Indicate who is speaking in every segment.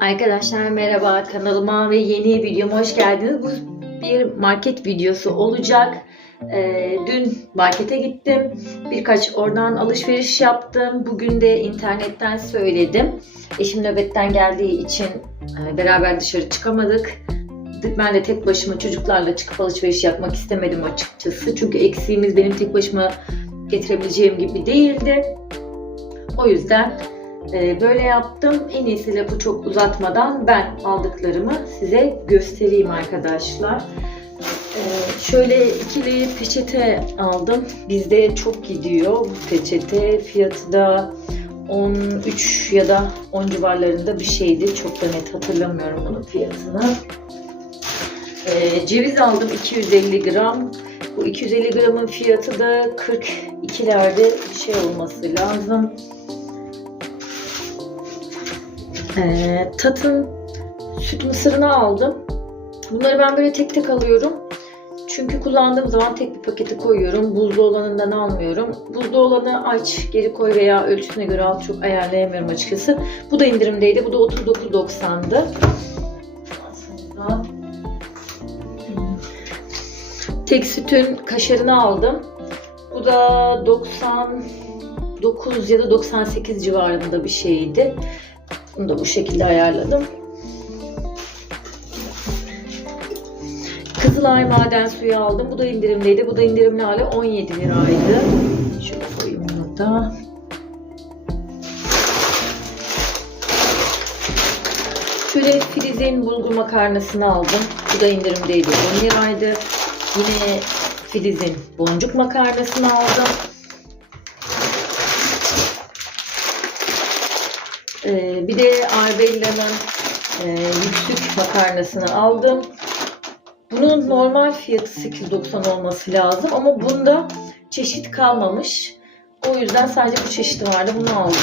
Speaker 1: Arkadaşlar merhaba kanalıma ve yeni videoma hoş geldiniz. Bu bir market videosu olacak. Ee, dün markete gittim. Birkaç oradan alışveriş yaptım. Bugün de internetten söyledim. Eşim nöbetten geldiği için e, beraber dışarı çıkamadık. Ben de tek başıma çocuklarla çıkıp alışveriş yapmak istemedim açıkçası. Çünkü eksiğimiz benim tek başıma getirebileceğim gibi değildi. O yüzden ee, böyle yaptım. En iyisi lafı çok uzatmadan ben aldıklarımı size göstereyim arkadaşlar. Ee, şöyle ikili peçete aldım. Bizde çok gidiyor bu peçete. Fiyatı da 13 ya da 10 civarlarında bir şeydi. Çok da net hatırlamıyorum bunun fiyatını. Ee, ceviz aldım 250 gram. Bu 250 gramın fiyatı da 42'lerde bir şey olması lazım. Ee, Tat'ın süt mısırını aldım. Bunları ben böyle tek tek alıyorum. Çünkü kullandığım zaman tek bir paketi koyuyorum. Buzlu olanından almıyorum. Buzlu olanı aç, geri koy veya ölçüsüne göre al. Çok ayarlayamıyorum açıkçası. Bu da indirimdeydi. Bu da 39.90'dı. Sonra tek sütün kaşarını aldım. Bu da 99 ya da 98 civarında bir şeydi. Bunu da bu şekilde ayarladım. Kızılay maden suyu aldım. Bu da indirimdeydi. Bu da indirimli hali 17 liraydı. Şöyle koyayım bunu da. Şöyle Filiz'in bulgur makarnasını aldım. Bu da indirimdeydi. 10 liraydı. Yine Filiz'in boncuk makarnasını aldım. Ee, bir de Arbella'nın e, yüksük makarnasını aldım. Bunun normal fiyatı 8.90 olması lazım ama bunda çeşit kalmamış. O yüzden sadece bu çeşidi vardı. Bunu aldım.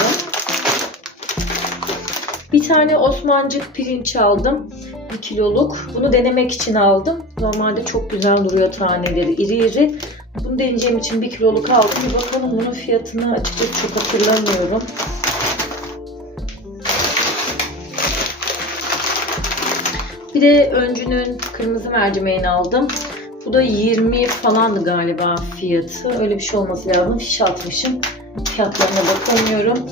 Speaker 1: Bir tane Osmancık pirinç aldım. 1 kiloluk. Bunu denemek için aldım. Normalde çok güzel duruyor taneleri. iri iri. Bunu deneyeceğim için 1 kiloluk aldım. Bakalım bunun fiyatını açıkçası çok hatırlamıyorum. Bir de öncünün kırmızı mercimeğini aldım. Bu da 20 falandı galiba fiyatı. Öyle bir şey olması lazım. Fiş atmışım. Fiyatlarına bakamıyorum.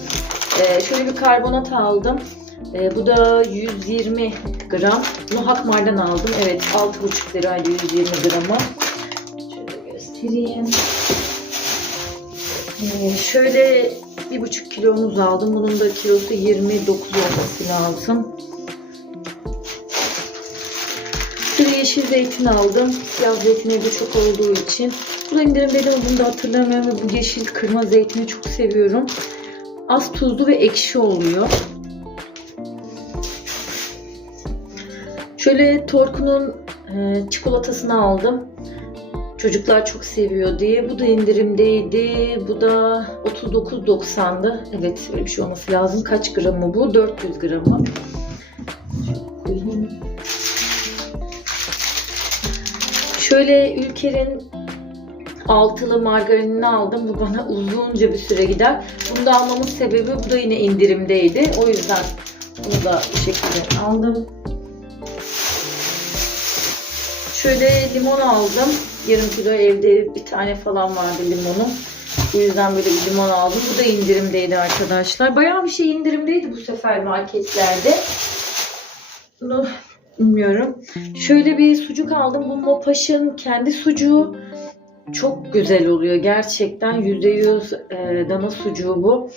Speaker 1: Ee, şöyle bir karbonat aldım. Ee, bu da 120 gram. Bunu Hakmar'dan aldım. Evet 6,5 liraydı 120 gramı. Şöyle göstereyim. Ee, şöyle 1,5 kilomuz aldım. Bunun da kilosu 29 olması lazım. Yeşil zeytin aldım. Siyah zeytin evde çok olduğu için. Bu da indirimdeydi ama da hatırlamıyorum. Ve bu yeşil kırma zeytini çok seviyorum. Az tuzlu ve ekşi oluyor. Şöyle Torku'nun e, çikolatasını aldım. Çocuklar çok seviyor diye. Bu da indirimdeydi. Bu da 39.90'dı. Evet öyle bir şey olması lazım. Kaç gramı bu? 400 gramı. Şöyle koyayım. Şöyle Ülker'in altılı margarinini aldım. Bu bana uzunca bir süre gider. Bunu da almamın sebebi bu da yine indirimdeydi. O yüzden bunu da bu şekilde aldım. Şöyle limon aldım. Yarım kilo evde bir tane falan vardı limonum. Bu yüzden böyle bir limon aldım. Bu da indirimdeydi arkadaşlar. Bayağı bir şey indirimdeydi bu sefer marketlerde. Bunu bilmiyorum. Şöyle bir sucuk aldım. Bu Mopaş'ın kendi sucuğu. Çok güzel oluyor gerçekten. %100 e, dana sucuğu bu.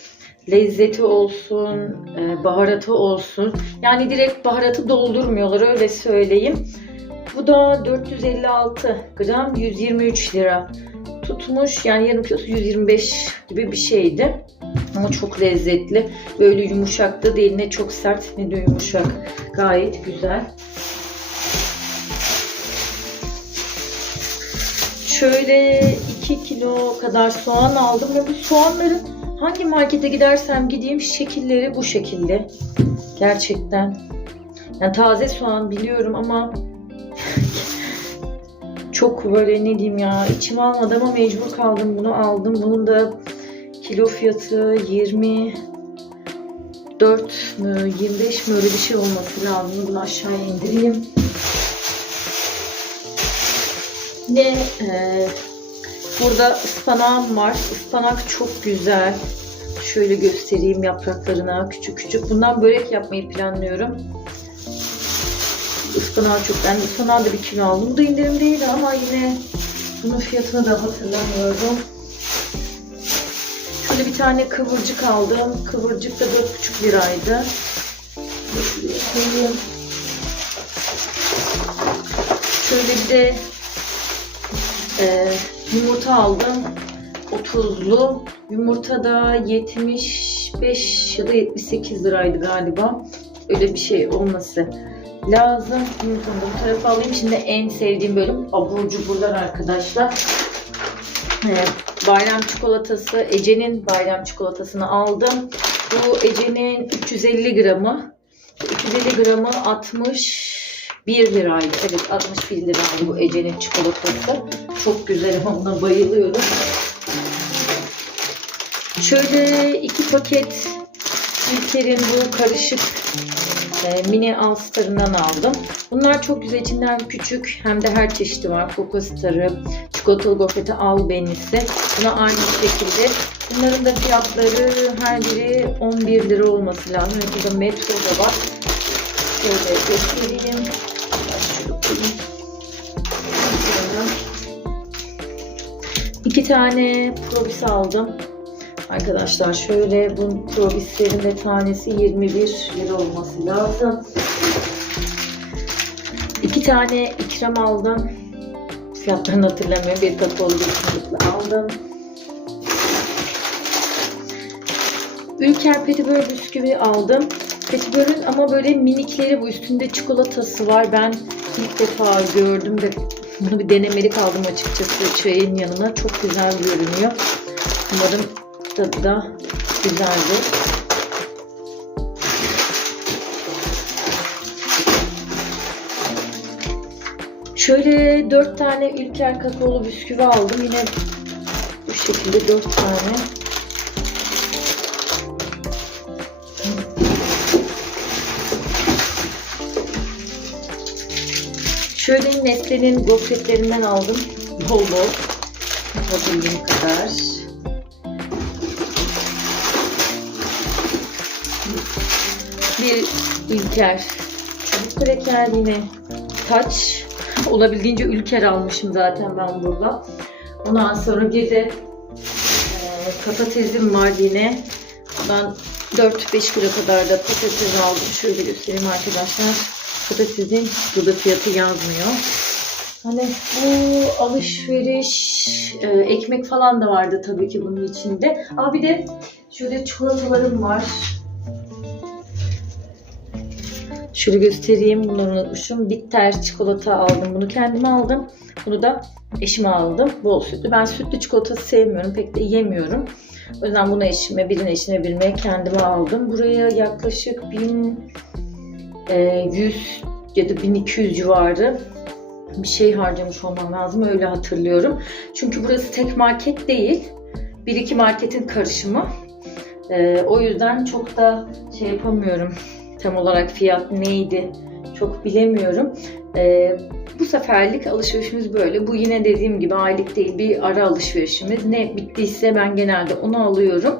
Speaker 1: Lezzeti olsun, e, baharatı olsun. Yani direkt baharatı doldurmuyorlar öyle söyleyeyim. Bu da 456 gram 123 lira tutmuş. Yani yarım kilosu 125 gibi bir şeydi. Ama çok lezzetli. Böyle yumuşak da değil. Ne çok sert ne de yumuşak. Gayet güzel. Şöyle 2 kilo kadar soğan aldım ve bu soğanların hangi markete gidersem gideyim şekilleri bu şekilde. Gerçekten. Yani taze soğan biliyorum ama çok böyle ne diyeyim ya içim almadı ama mecbur kaldım bunu aldım. Bunun da kilo fiyatı 20 4 mü 25 mi öyle bir şey olması lazım. Bunu aşağıya indireyim. Yine e, burada ıspanağım var. Ispanak çok güzel. Şöyle göstereyim yapraklarına küçük küçük. Bundan börek yapmayı planlıyorum. Ispanağı çok. Ben ıspanağı da bir kilo aldım. Bu da indirimdeydi ama yine bunun fiyatını da hatırlamıyorum. Şöyle bir tane kıvırcık aldım. Kıvırcık da 4,5 liraydı. Şöyle bir de e, yumurta aldım. 30'lu. Yumurta da 75 ya da 78 liraydı galiba. Öyle bir şey olması lazım. Yumurtamı bu tarafa alayım. Şimdi en sevdiğim bölüm abur cuburlar arkadaşlar. Evet, bayram çikolatası, Ece'nin bayram çikolatasını aldım. Bu Ece'nin 350 gramı. 350 gramı 61 liraydı. Evet 61 liraydı bu Ece'nin çikolatası. Çok güzel buna bayılıyorum. Şöyle iki paket Ülker'in bu karışık e, mini All-Star'ından aldım. Bunlar çok güzel. İçinden küçük hem de her çeşidi var. Coco Star'ı, çikolatalı gofreti al benisi. Buna aynı şekilde. Bunların da fiyatları her biri 11 lira olması lazım. Burada metro da var. Şöyle göstereyim. İki tane probis aldım. Arkadaşlar şöyle bu probislerin de tanesi 21 lira olması lazım. İki tane ikram aldım. Fiyatlarını hatırlamıyorum. Bir kakaolu bir aldım. Ülker Petibör bisküvi aldım. Petibör'ün ama böyle minikleri bu üstünde çikolatası var. Ben ilk defa gördüm ve bunu bir denemelik aldım açıkçası çayın yanına. Çok güzel görünüyor. Umarım tadı da güzeldir. Şöyle 4 tane Ülker kakaolu bisküvi aldım. Yine bu şekilde 4 tane. Şöyle Nestle'nin gofretlerinden aldım. Bol bol. Yapabildiğim kadar. Bir Ülker. Bu kreker yine taç. Olabildiğince Ülker almışım zaten ben burada. Ondan sonra bir de e, patatesim var yine. Ben 4-5 kilo kadar da patates aldım. Şöyle göstereyim arkadaşlar. Patatesin burada fiyatı yazmıyor. Hani bu alışveriş ekmek falan da vardı tabii ki bunun içinde. Ama bir de şöyle çikolatalarım var. Şöyle göstereyim. Bunları unutmuşum. Bitter çikolata aldım. Bunu kendime aldım. Bunu da eşime aldım. Bol sütlü. Ben sütlü çikolata sevmiyorum. Pek de yemiyorum. O yüzden bunu eşime, birine eşime, birine kendime aldım. Buraya yaklaşık 1100 ya da 1200 civarı bir şey harcamış olmam lazım. Öyle hatırlıyorum. Çünkü burası tek market değil. Bir iki marketin karışımı. Ee, o yüzden çok da şey yapamıyorum. Tam olarak fiyat neydi çok bilemiyorum. Ee, bu seferlik alışverişimiz böyle. Bu yine dediğim gibi aylık değil bir ara alışverişimiz. Ne bittiyse ben genelde onu alıyorum.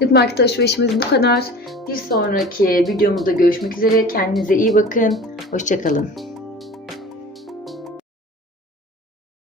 Speaker 1: İlk market alışverişimiz bu kadar. Bir sonraki videomuzda görüşmek üzere. Kendinize iyi bakın. Hoşçakalın.